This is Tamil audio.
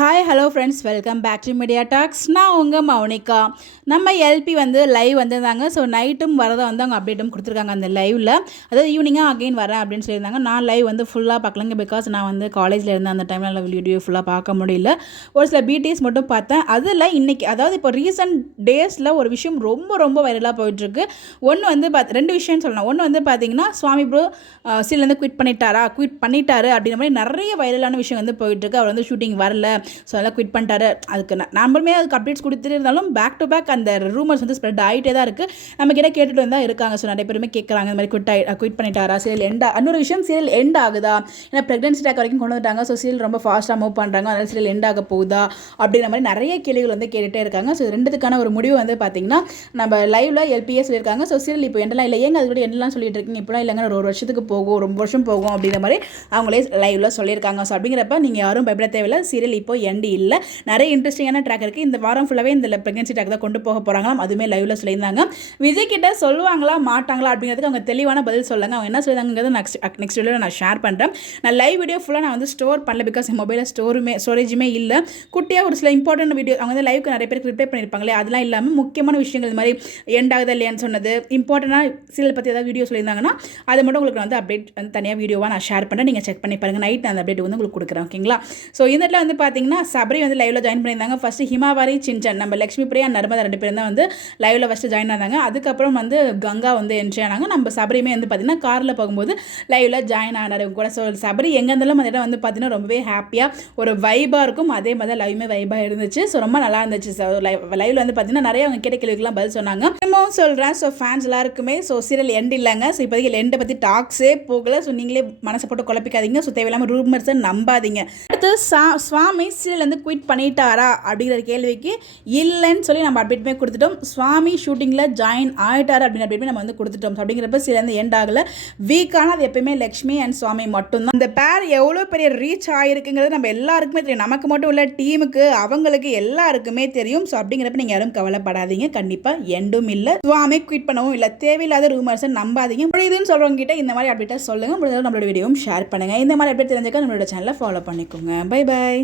Hi hello friends, welcome back to Media Talks. நான் உங்கள் மௌனிகா. நம்ம எல்பி லைவ் வந்திருந்தாங்க. ஸோ நைட்டும் வரதை அவங்க அப்டேட்டும் கொடுத்துருக்காங்க அந்த லைவில். அதாவது ஈவினிங்காக அகெயின் வரேன் அப்படின்னு சொல்லியிருந்தாங்க. நான் லைவ் ஃபுல்லாக பார்க்கலங்க, பிகாஸ் நான் காலேஜில் இருந்தேன். அந்த டைமில் வீடியோ ஃபுல்லாக பார்க்க முடியல. ஒரு சில பிடிஎஸ் மட்டும் பார்த்தேன். அதில் இன்றைக்கி, அதாவது இப்போ ரீசெண்ட் டேஸில் ஒரு விஷயம் ரொம்ப ரொம்ப வைரலாக போயிட்டுருக்கு. ஒன்று ரெண்டு விஷயம்னு சொல்லலாம். ஒன்று பார்த்தீங்கன்னா, சுவாமி ப்ரோ சீலேருந்து குவிட் பண்ணிட்டாரு அப்படின்ற மாதிரி நிறைய வைரலான விஷயம் போயிட்டுருக்கு. அவர் ஷூட்டிங் வரல, ஸோ அதெல்லாம் குவிட் பண்ணிட்டாரு. அதுக்கு நம்மளுமே அதுக்கு அப்டேட்ஸ் கொடுத்துட்டு இருந்தாலும் பேக் டு பேக் அந்த ரூமர்ஸ் ஸ்ப்ரெட் ஆகிட்டே தான் இருக்குது. நம்ம கிட்ட கேட்டுட்டு தான் இருக்காங்க. ஸோ நிறைய பேருமே கேட்குறாங்க, இந்த மாதிரி குவிட் பண்ணிட்டாரா, சீரியல் எண்ட். இன்னொரு விஷயம், சீரியல் எண்ட் ஆகுதா, ஏன்னா ப்ரெக்னன்சி டேக் வரைக்கும் கொண்டு வந்துட்டாங்க. ஸோ சீரியல் ரொம்ப ஃபாஸ்ட்டாக மூவ் பண்ணுறாங்க, அதனால் சீரியல் எண்ட் ஆக போகுதா அப்படின்ற மாதிரி நிறைய கேள்விகள் கேட்டுகிட்டே இருக்காங்க. ஸோ ரெண்டுத்துக்கான ஒரு முடிவு பார்த்தீங்கன்னா, நம்ம லைவ்ல எல்பிஎஸ் சொல்லியிருக்காங்க. ஸோ சீரியல் இப்போ எண்டெல்லாம் இல்லை, ஏங்க அது கூட எண்டெல்லாம் சொல்லிட்டு இருக்கீங்க, இப்போலாம் இல்லைங்க, ஒரு வருஷத்துக்கு போகும், ரொம்ப வருஷம் போகும் அப்படின்ற மாதிரி அவங்களே லைவ்ல சொல்லியிருக்காங்க. ஸோ அப்படிங்கிறப்ப நீங்கள் யாரும் பயப்பட தேவையில்லை. சீரியல் இப்போ எண்ட் இல்லை, நிறைய இன்ட்ரெஸ்டிங்கான ட்ராக் இருக்குது. இந்த வாரம் ஃபுல்லாகவே இந்த ப்ரெக்னன்சி ட்ராக் தான் கொண்டு போக போகிறாங்களாம். அதுவுமே லைவ்ல சொல்லியிருந்தாங்க. விஜய் கிட்ட சொல்லுவாங்களா மாட்டாங்களா அப்படிங்கிறதுக்கு அவங்க தெளிவான பதில் சொல்லுங்க. அவங்க என்ன சொல்லியிருந்தாங்கிறது நெக்ஸ்ட் வீடியோவில் நான் ஷேர் பண்ணுறேன். நான் லைவ் வீடியோ ஃபுல்லாக நான் ஸ்டோர் பண்ணல, பிகாஸ் என் மொபைலில் ஸ்டோரேஜுமே இல்லை. குட்டியாக ஒரு சில இம்பார்ட்டன்ட் வீடியோ அவங்க லைவுக்கு நிறைய பேருக்கு ரிப்ளை பண்ணியிருப்பாங்களே, அதெல்லாம் இல்லாமல் முக்கியமான விஷயங்கள் இந்த மாதிரி எண்ட் ஆகுதா இல்லையான்னு சொன்னது, இம்பார்ட்டண்டாக சீரியல் பற்றி ஏதாவது வீடியோ சொல்லியிருந்தாங்கன்னா அதை மட்டும் உங்களுக்கு நான் அப்டேட் தனியாக வீடியோவாக நான் ஷேர் பண்ணுறேன். நீங்கள் செக் பண்ணி பாருங்கள். நைட் அந்த அப்டேட் உங்களுக்கு கொடுக்குறேன், ஓகேங்களா? ஸோ இந்த இடத்துல பார்த்தீங்கன்னா, சபரி லைவ்ல ஜாயின் பண்ணியிருந்தாங்க. ஃபர்ஸ்ட் ஹிமாவாரி சின்சன், நம்ம லக்ஷ்மி பிரியா நர்மதா ரெண்டு பேரும் தான் லைவ்ல ஃபர்ஸ்ட் ஜாயின் ஆனாங்க. அதுக்கப்புறம் கங்கா என்ட்ரி ஆனாங்க. நம்ம சபரியுமே பார்த்தீங்கன்னா காரில் போகும்போது லைவ்ல ஜாயின் ஆனார் கூட. ஸோ சபரி எங்கே இருந்தாலும் அந்த இடம் பார்த்தீங்கன்னா ரொம்பவே ஹாப்பியாக ஒரு வைபாக இருக்கும். அதே மாதிரி லைவுமே வைபாக இருந்துச்சு. ஸோ ரொம்ப நல்லா இருந்துச்சு. லைவ்ல பார்த்தீங்கன்னா நிறைய அவங்க கேட்ட கேள்விக்கெல்லாம் பதில் சொன்னாங்க. திரும்பவும் சொல்கிறேன், ஸோ ஃபேன்ஸ் எல்லாருக்குமே ஸோ சீரியல் எண்ட் இல்லைங்க. ஸோ இப்போதைக்கு எண்டை பற்றி டாக்ஸே போகல. ஸோ நீங்களே மனசை போட்டு குழப்பிக்காதீங்க. ஸோ தேவையில்லாமல் ரூமர்ஸை நம்பாதீங்க. அடுத்து சுவாமி சீரியல் குவிட் பண்ணிட்டாரா அப்படிங்கிற கேள்விக்கு இல்லைன்னு சொல்லி நம்ம அப்டேட்டுமே கொடுத்துட்டோம். சுவாமி ஷூட்டிங்கில் ஜாயின் ஆகிட்டார் அப்படின்னு அப்டேட்டுமே நம்ம கொடுத்துட்டோம். அப்படிங்கிறப்ப சில எண்ட் ஆகலை, வீக்கான அது எப்பயுமே லக்ஷ்மி அண்ட் சுவாமி மட்டும்தான். அந்த பேர் எவ்வளோ பெரிய ரீச் ஆகிருக்குங்கிறது நம்ம எல்லாருக்குமே தெரியும். நமக்கு மட்டும் இல்லை, டீமுக்கு, அவங்களுக்கு எல்லாருக்குமே தெரியும். ஸோ அப்படிங்கிறப்ப நீங்கள் யாரும் கவலைப்படாதீங்க. கண்டிப்பாக எண்டும் இல்லை, சுவாமி குவிட் பண்ணவும் இல்லை. தேவையில்லாத ரூமர்ஸை நம்பாதீங்க. முடியுதுன்னு சொல்கிறவங்க கிட்ட இந்த மாதிரி அப்டேட்டாக சொல்லுங்கள். முடிஞ்சது நம்மளோட வீடியோவும் ஷேர் பண்ணுங்கள். இந்த மாதிரி அப்டேட் தெரிஞ்சுக்க நம்மளோட சேனலை ஃபாலோ பண்ணிக்கோங்க. Bye bye.